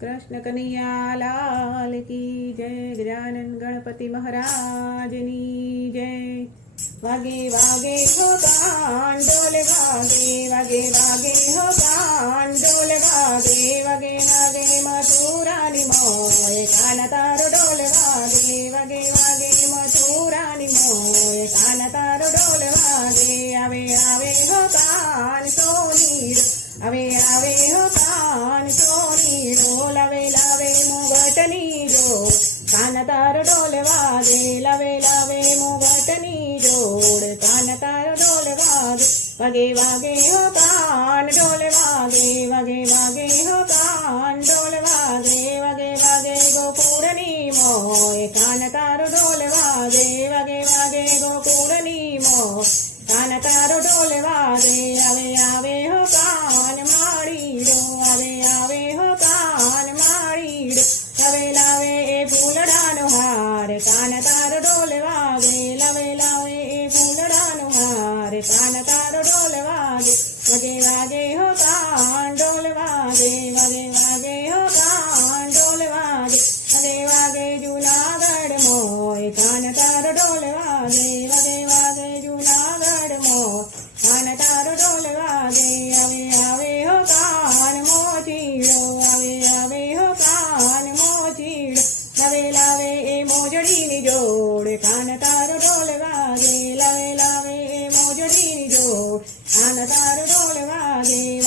कृष्ण कन्हैया लाल की जय गजानन गणपति महाराज नी जय। वागे वागे हो गान डोले वागे वागे वागे हो गान डोले वागे वागे नागे मथुरा नि मोय कानता તાર ડોલ વાગે લવે લવે મોગટની જોડ કાન તાર ડોલ વાગે પગે વાગે હો करडोले वागे लवेला મોજડીની જોડ કાન તારો ઢોલ વાગે લાવે લાવે મોજડીની જોડ કાન તારો ઢોલ વાગે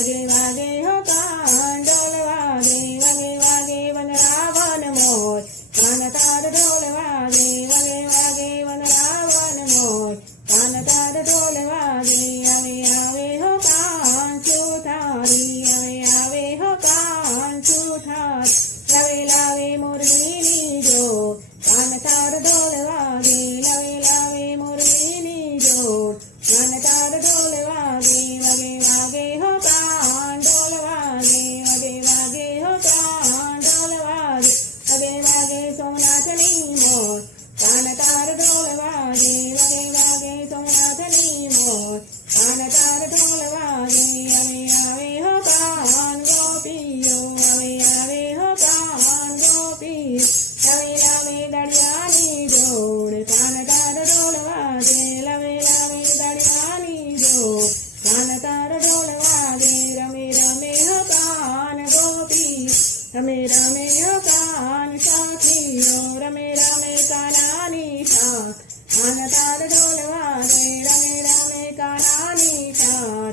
lagay સોમનાથની મોર કાન તાર ઢોલ વાગે વાગે વાગે સોમનાથની મોર કાન તાર ઢોલ